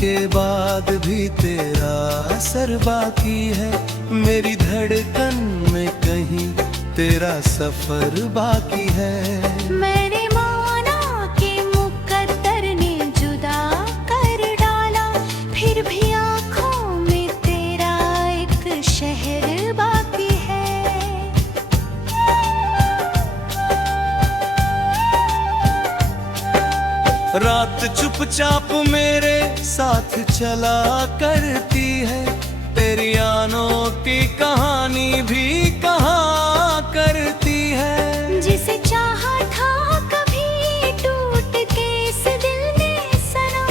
के बाद भी तेरा असर बाकी है। मेरी धड़कन में कहीं तेरा सफर बाकी है। मैंने माना कि मुकद्दर ने जुदा कर डाला, फिर भी आँखों में तेरा एक शहर बाकी है। रात चुपचाप मेरे साथ चला करती है, तेरी अनोखी कहानी भी कहा करती है। जिसे चाहा था कभी टूट के इस दिल ने सना,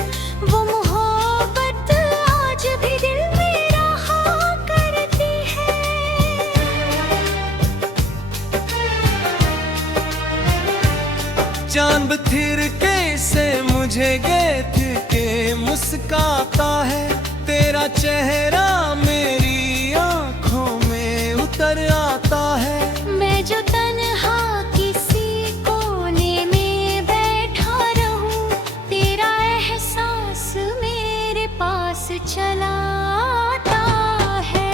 वो मोहब्बत आज भी दिल में रहा करती है। चांद थिर के से मुझे गेथ के मुस्काता है, तेरा चेहरा मेरी आँखों में उतर आता है। मैं जो तन्हा किसी कोने में बैठा रहूं, तेरा एहसास मेरे पास चला आता है।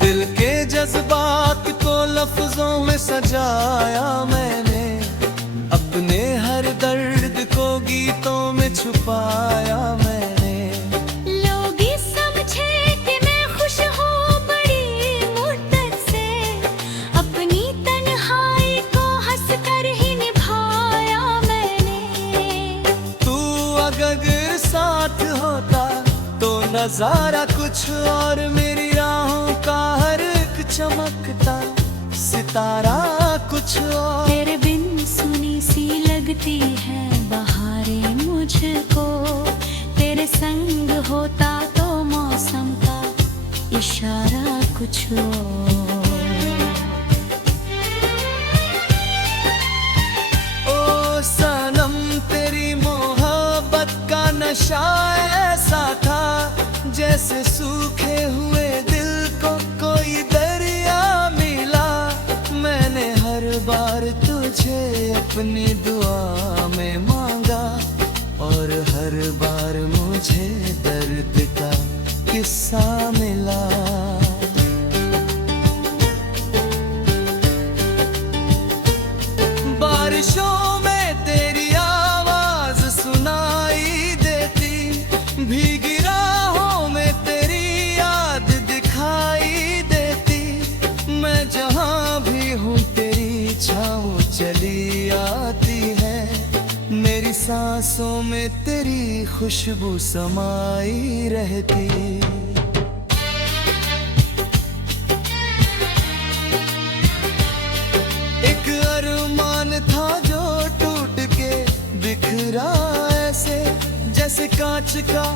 दिल के जज्बात को लफ्जों में सजाया मैंने, अपने हर दर्द को गीतों में छुपाया मैंने। लोग ये समझे कि मैं खुश हूँ बड़ी मुद्दत से, अपनी तन्हाई को हंस कर ही निभाया मैंने। तू अगर साथ होता तो नजारा कुछ और, मेरी राहों का हर एक चमकता सितारा कुछ और। तेरे बिन सुनी सी लगती है बहारें मुझको, तेरे संग होता तो मौसम का इशारा कुछ और। ओ सनम तेरी मोहब्बत का नशा ऐसा था, जैसे सूखे हुए दिल को कोई दरिया मिला। मैंने हर बार तुझे अपनी दुआ में मांगा, और हर बार मुझे दर्द का किस्सा मिला। बारिशों में तेरी आवाज सुनाई देती, भीगी राहों में तेरी याद दिखाई देती। मैं जहाँ भी हूँ तेरी छाँव चली आती है, मेरी सांसों में तेरी खुशबू समाई रहती। एक अरमान था जो टूट के बिखरा ऐसे, जैसे कांच का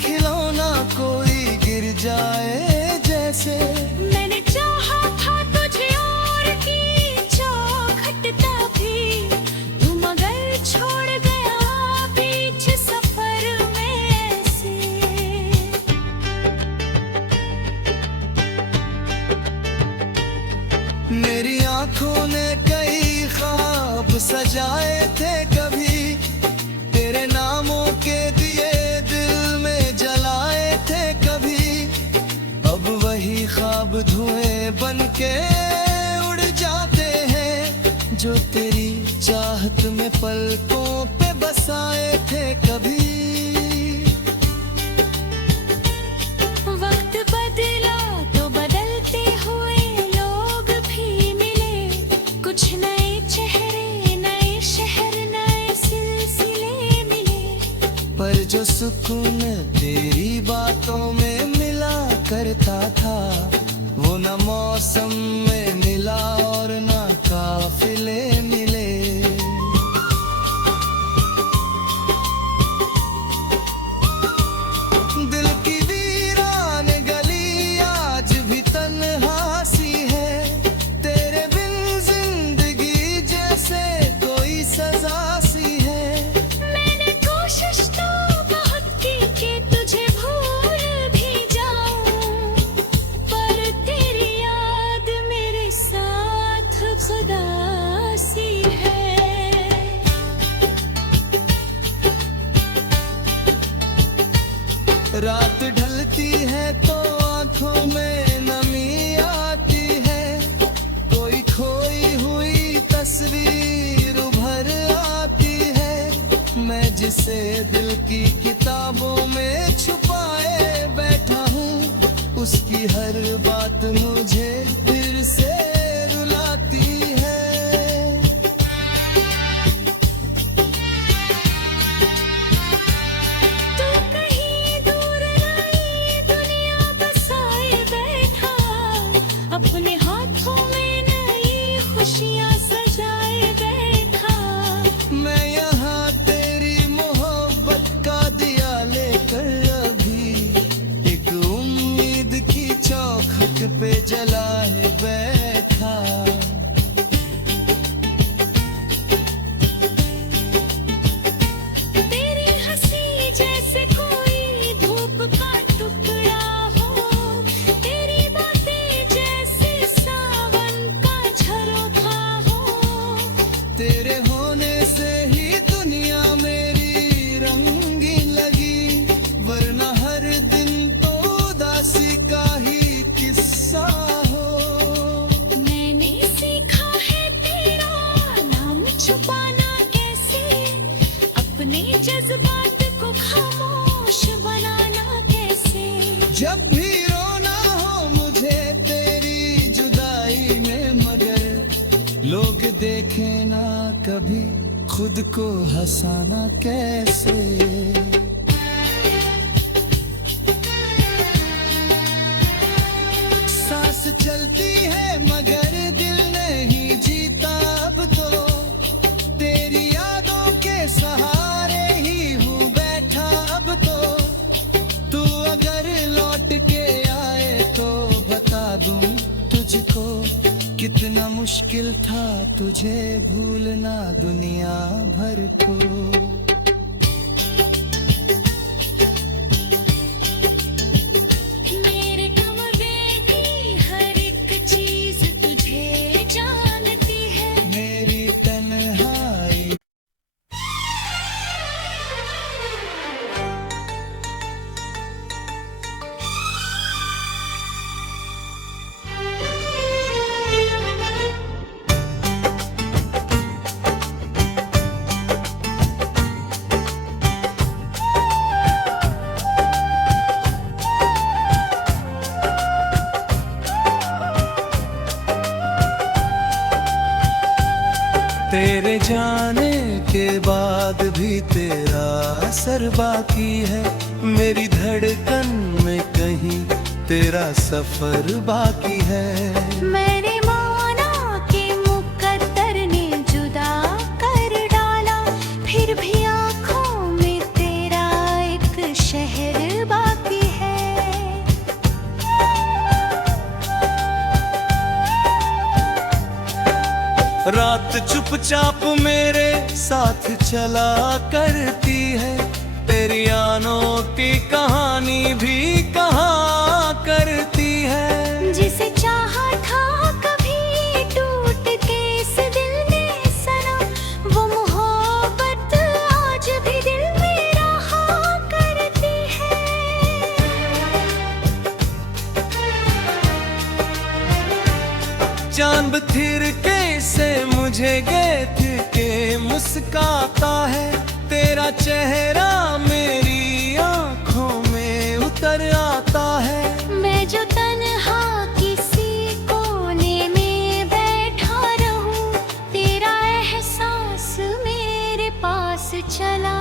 खिलौना कोई गिर जाए जैसे। मैंने चाहा था तुझे और की चौखटता भी, तू मगर छोड़ गया बीच सफर में ऐसे। मेरी आंखों ने कई ख्वाब सजाए थे कभी, तेरे नामों के दिए दिल में जलाए थे कभी। अब वही ख्वाब धुएं बन के उड़ जाते हैं, जो तेरी चाहत में पलकों पे बसाए थे कभी। वक्त बदला तो बदलते हुए लोग भी मिले, कुछ नए चेहरे नए शहर नए सिलसिले मिले। पर जो सुकून तेरी बातों में मिला करता था, वो न मौसम में मिला और न काफिले मिले। दिल की वीरान गली आज भी तन्हा सी है, तेरे बिन जिंदगी जैसे कोई सजा सी है। मैंने कोशिश तो बहुत की कि तुझे भूल भी जाऊं, पर तेरी याद मेरे साथ खुदा सी रात ढलती है तो आंखों में नमी आती है, कोई खोई हुई तस्वीर उभर आती है। मैं जिसे दिल की किताबों में छुपाए बैठा हूँ, उसकी हर बात मुझे फिर से रुलाती है। अपने हाथों में नई खुशियाँ सजाए बैठा। मैं यहाँ तेरी मोहब्बत का दिया लेकर अभी एक उम्मीद की चौखट पे जलाए बैठा। तेरी हंसी जैसे कोई धूप का टुकड़ा हो, तेरी बातें जैसे सावन का झरोखा हो। तेरे होने से ही दुनिया मेरी रंगीन लगी, वरना हर दिन तो उदासी का ही किस्सा हो। मैंने सीखा है तेरा नाम छुपाना कैसे, अपने जज्बात को खामोश बनाना कैसे। जब भी रोना हो मुझे तेरी जुदाई में, मगर लोग देखे ना कभी खुद को हंसाना कैसे। सांस चलती है मगर दिल नहीं जीता अब तो, तेरी यादों के सहारे ही हूँ बैठा अब तो। तू अगर लौट के आए तो बता दूं तुझको, कितना मुश्किल था तुझे भूलना दुनिया भर को। मेरे कमरे की हर एक चीज तुझे जानती है। मेरी तन्हाई तेरे जाने के बाद भी तेरा असर बाकी है, मेरी धड़कन में कहीं तेरा सफर बाकी है। मैंने माना कि मुकद्दर ने जुदा कर डाला, फिर भी आँखों में तेरा एक शहर बाकी है। रात चुपचाप मेरे साथ चला करती है, तेरी अनोखी कहानी भी कहा करती है। जिसे चाहा था कभी टूट के इस दिल ने सनम, वो मोहब्बत आज भी दिल में रहा करती है। चांद थिर के से मुझे गेथ के मुस्काता है, तेरा चेहरा मेरी आंखों में उतर आता है। मैं जो तन्हा किसी कोने में बैठा रहूं, तेरा एहसास मेरे पास चला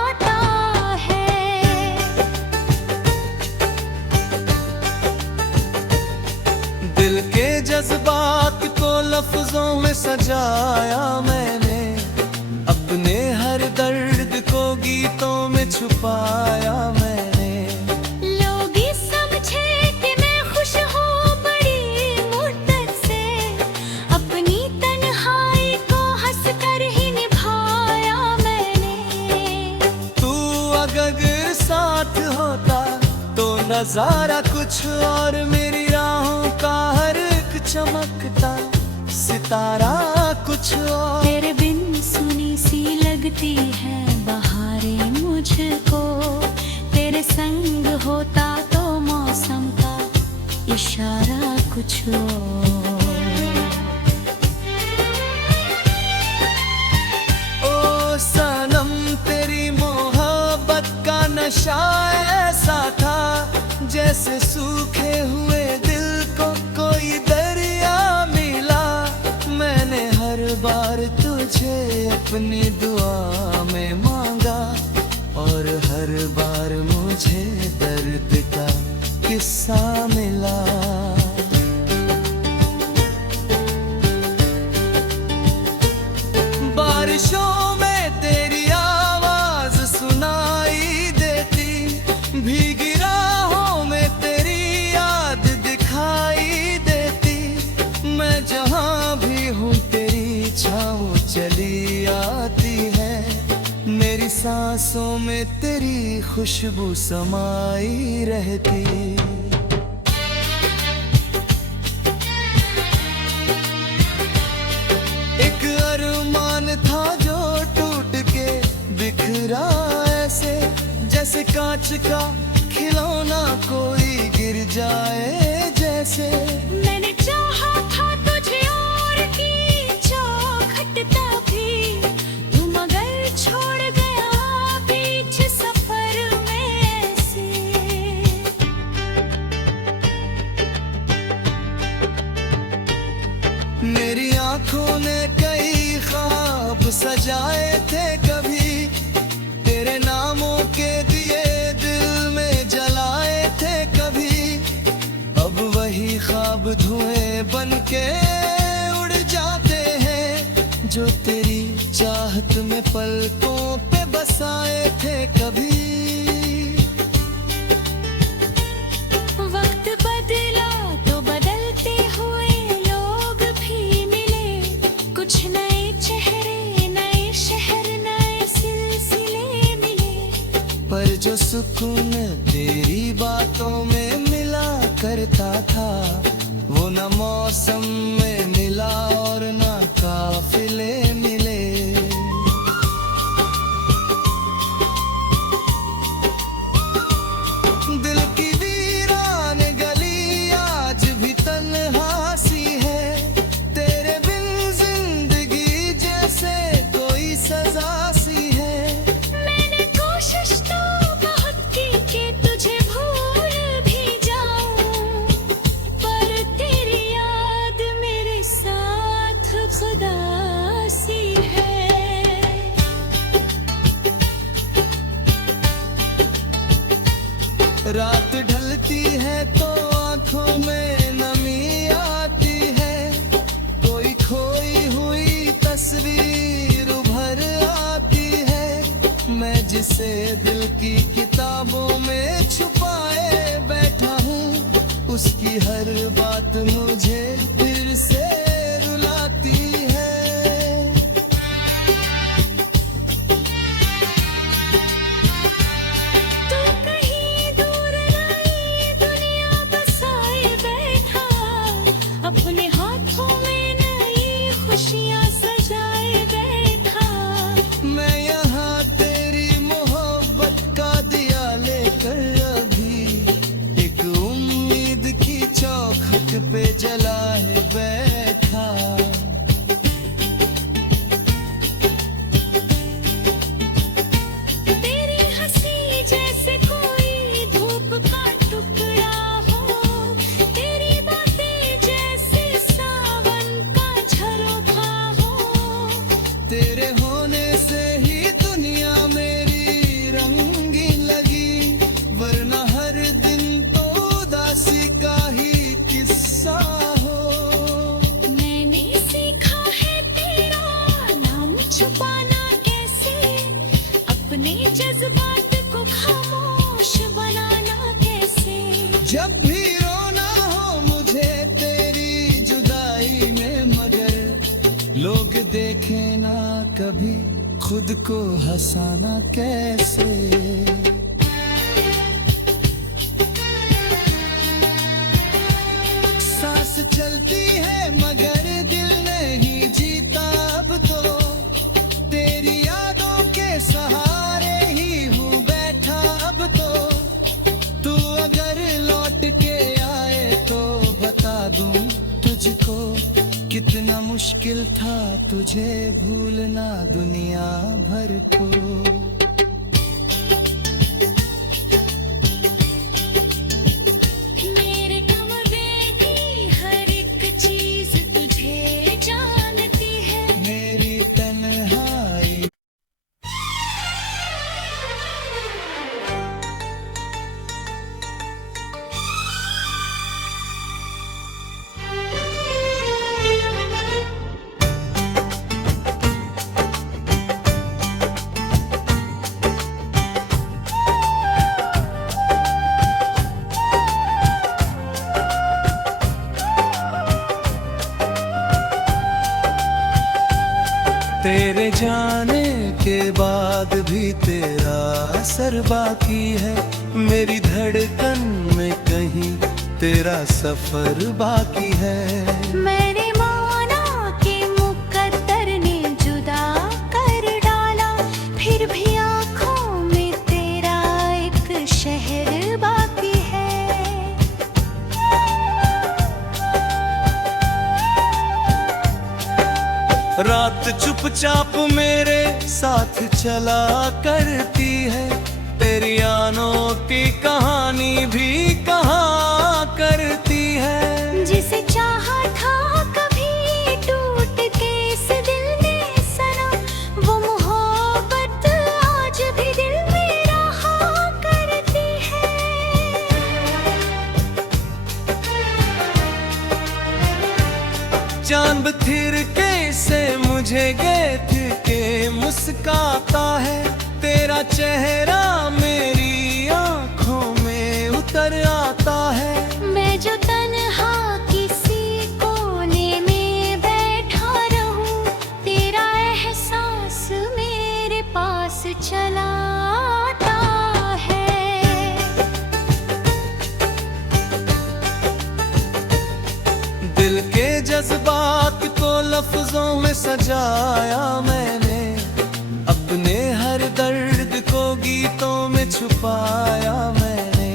आता है। दिल के जज्बात को लफ्जों में सजाया मैंने, अपने हर दर्द को गीतों में छुपाया मैंने। लोग ये समझे कि मैं खुश हूँ बड़ी मुद्दत से, अपनी तन्हाई को हंस कर ही निभाया मैंने। तू अगर साथ होता तो नजारा कुछ और, मेरी राहों का हर एक चमकता सितारा कुछ और। तेरे बिन सुनी सी लगती है बहारें मुझको, तेरे संग नशा ऐसा था जैसे सूखे हुए दिल को कोई दरिया मिला। मैंने हर बार तुझे अपनी दुआ में मांगा और हर बार मुझे दर्द का किस्सा मिला। बारिशों में तेरी आवाज सुनाई देती, भीगी राहों में तेरी याद दिखाई देती। मैं जहाँ भी हूँ तेरी छाँव चली आती है, मेरी सांसों में तेरी खुशबू समाई रहती। एक अरमान था जो टूट के बिखरा ऐसे, जैसे कांच का खिलौना कोई गिर जाए जैसे। मैंने चाहा था तुझे और की चौखटता भी, तू मगर छोड़ गया बीच सफर में ऐसे। मेरी आंखों ने कई ख्वाब सजाए थे कभी, तेरे नामों के दिए दिल में जलाए थे कभी। अब वही ख्वाब धुएं बन के उड़ जाते हैं जो तेरी चाहत में पलकों पे बसाए थे कभी। वक्त बदला तो बदलते हुए लोग भी मिले, कुछ नए चेहरे नए शहर नए सिलसिले मिले। पर जो सुकून तेरी बातों में मिला करता था, वो न मौसम में मिला और न काफिले मिले। दिल की वीरान गली आज भी तन्हा सी है, तेरे बिन जिंदगी जैसे कोई सजा सी है। मैंने कोशिश तो बहुत की कि तुझे भूल भी जाऊं, पर तेरी याद मेरे साथ खुदा सी है। रात ढलती है तो आंखों में नमी आती है, कोई खोई हुई तस्वीर उभर आती है। मैं जिसे दिल की किताबों में छुपाए बैठा हूँ, उसकी हर बात मुझे फिर से रुलाती है। तू कहीं दूर नई दुनिया बसाए बैठा, अपने हाथों में नई खुशियाँ सजाए बैठा। मैं यहाँ तेरी मोहब्बत का दिया लेकर अभी एक उम्मीद की चौखट पे जलाए बैठा। तेरी हंसी जैसे कोई धूप का टुकड़ा हो, तेरी बातें जैसे सावन का झरोखा हो। तेरे होने से ही दुनिया मेरी रंगीन लगी, वरना हर दिन तो उदासी का ही किस्सा हो। मैंने सीखा है तेरा नाम छुपाना कैसे, अपने जज्बात को खामोश बनाना कैसे। जब भी रोना हो मुझे तेरी जुदाई में, मगर लोग देखे ना कभी खुद को हंसाना कैसे। सांस चलती है मगर दिल नहीं जीता अब तो, तेरी यादों के सहारे ही हूँ बैठा अब तो। तू अगर लौट के आए तो बता दूं तुझको, कितना मुश्किल था तुझे भूलना दुनिया भर को। जाने के बाद भी तेरा असर बाकी है, मेरी धड़कन में कहीं तेरा सफर बाकी है। मैंने माना कि मुकद्दर ने जुदा कर डाला, फिर भी आँखों में तेरा एक शहर बाकी है। रात चुपचाप मेरे साथ चला करती है, तेरी अनोखी कहानी भी कहा करती है। जिसे चाहा था कभी टूट के इस दिल ने सनम, वो मोहब्बत आज भी दिल में रहा करती है। चांद थिर के से मुझे गेथ के मुस्काता है, तेरा चेहरा मेरी आंखों में उतर आता है। मैं जो तन्हा किसी कोने में बैठा रहूं, तेरा एहसास मेरे पास चला आता है। दिल के जज्बात को लफ्जों में सजाया मैंने, अपने हर दर्द को गीतों में छुपाया मैंने।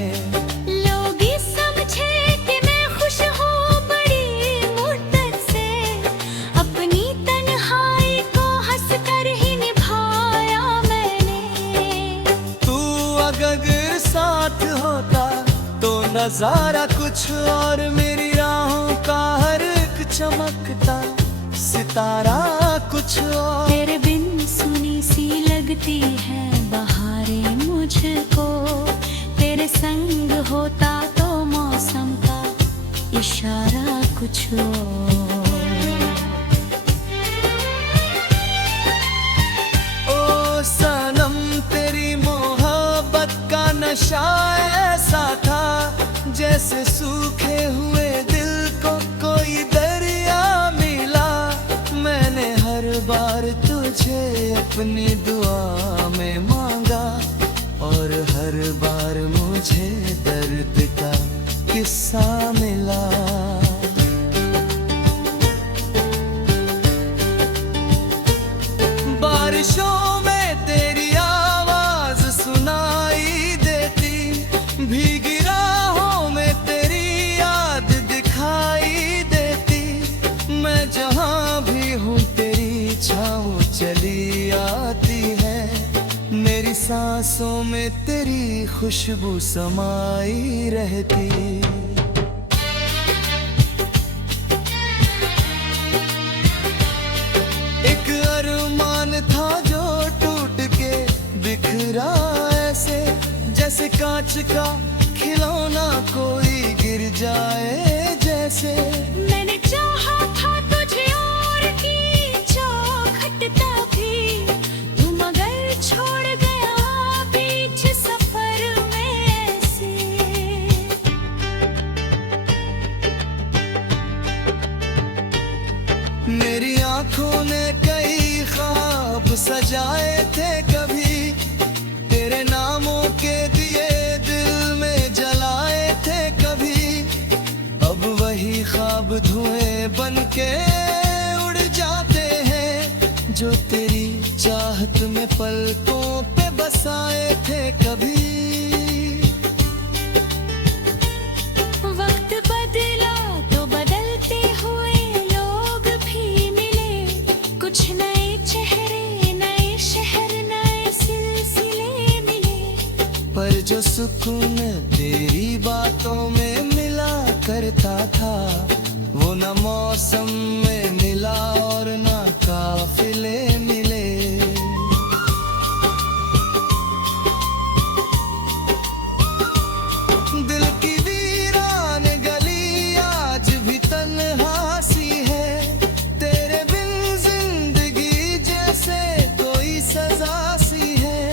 लोग ये समझे कि मैं खुश हूँ बड़ी मुद्दत से, अपनी तन्हाई को हंस कर ही निभाया मैंने। तू अगर साथ होता तो नजारा कुछ और, मेरी राहों का हर एक चमकता सितारा कुछ और। तेरे बिन सुनी सी लगती है बहारें मुझको, तेरे संग होता तो मौसम का इशारा कुछ और। ओ सनम तेरी मोहब्बत का नशा ऐसा था, जैसे सूखे हुए दिल को कोई दरिया मिला। मैंने हर बार तुझे अपनी दुआ में मांगा, और हर बार मुझे दर्द का किस्सा मिला। बारिशों में तेरी आवाज सुनाई देती, भीगी राहों में तेरी याद दिखाई देती। मैं जहाँ भी हूँ तेरी छाँव चली आती है, मेरी सांसों में तेरी खुशबू समाई रहती। एक अरमान था जो टूट के बिखरा ऐसे, जैसे कांच का खिलौना कोई गिर जाए जैसे। मैंने चाहा था तुझे और की चौखटता भी, तू मगर छोड़ गया बीच सफर में ऐसे। मेरी आंखों ने कई ख्वाब सजाए थे कभी, तेरे नामों के दिए दिल में जलाए थे कभी। अब वही ख्वाब धुएं बन के उड़ जाते हैं, जो तेरी चाहत में पलकों पे बसाए थे कभी। वक्त बदला तो बदलते हुए लोग भी मिले, कुछ नए चेहरे नए शहर नए सिलसिले मिले। पर जो सुकून तेरी बातों में मिला करता था, वो न मौसम में मिला और न काफिले मिले। दिल की वीरान गली आज भी तन्हा सी है, तेरे बिन जिंदगी जैसे कोई सजा सी है।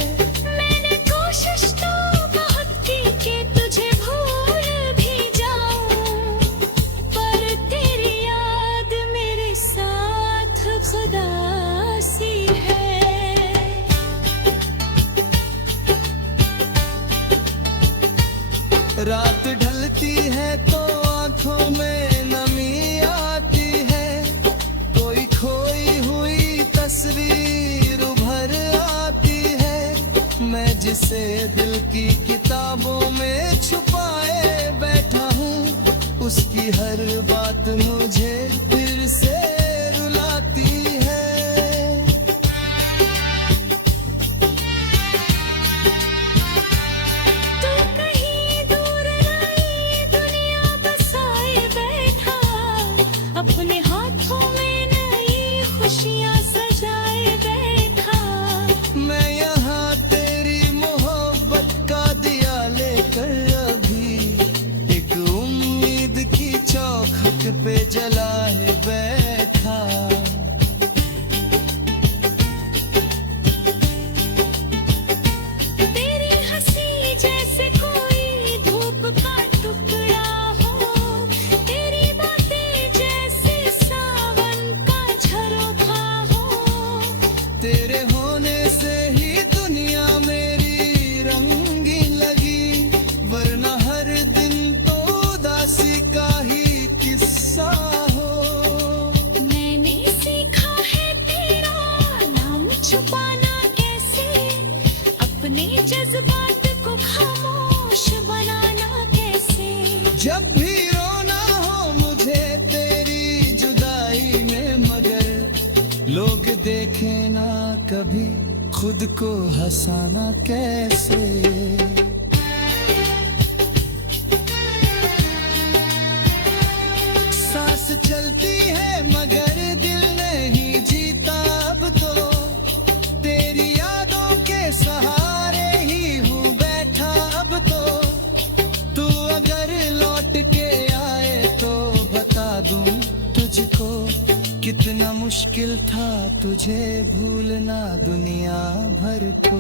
मैंने कोशिश तो बहुत की कि तुझे भूल भी जाऊं, पर तेरी याद मेरे साथ खुदा सी रात ढलती है तो आंखों में नमी आती है, कोई खोई हुई तस्वीर उभर आती है। मैं जिसे दिल की किताबों में छुपाए बैठा हूँ, उसकी हर बात मुझे फिर से रुलाती है। तू कहीं दूर नई दुनिया बसाए बैठा, अपने हाथों में नई खुशियाँ सजाए बैठा। मैं यहाँ तेरी मोहब्बत का दिया लेकर अभी एक उम्मीद की चौखट पे जलाए बैठा। तेरी हंसी जैसे कोई धूप का टुकड़ा हो, तेरी बातें जैसे सावन का झरोखा हो। तेरे होने से ही दुनिया मेरी रंगीन लगी, वरना हर दिन तो उदासी का ही किस्सा हो। मैंने सीखा है तेरा नाम छुपाना कैसे, अपने जज्बात को खामोश बनाना कैसे। जब भी रोना हो मुझे तेरी जुदाई में, मगर लोग देखे ना कभी खुद को हंसाना कैसे। सांस चलती है मगर दिल नहीं जीता अब तो, तेरी यादों के सहारे ही हूँ बैठा अब तो। तू अगर लौट के आए तो बता दूं तुझको, कितना मुश्किल था तुझे भूलना दुनिया भर को।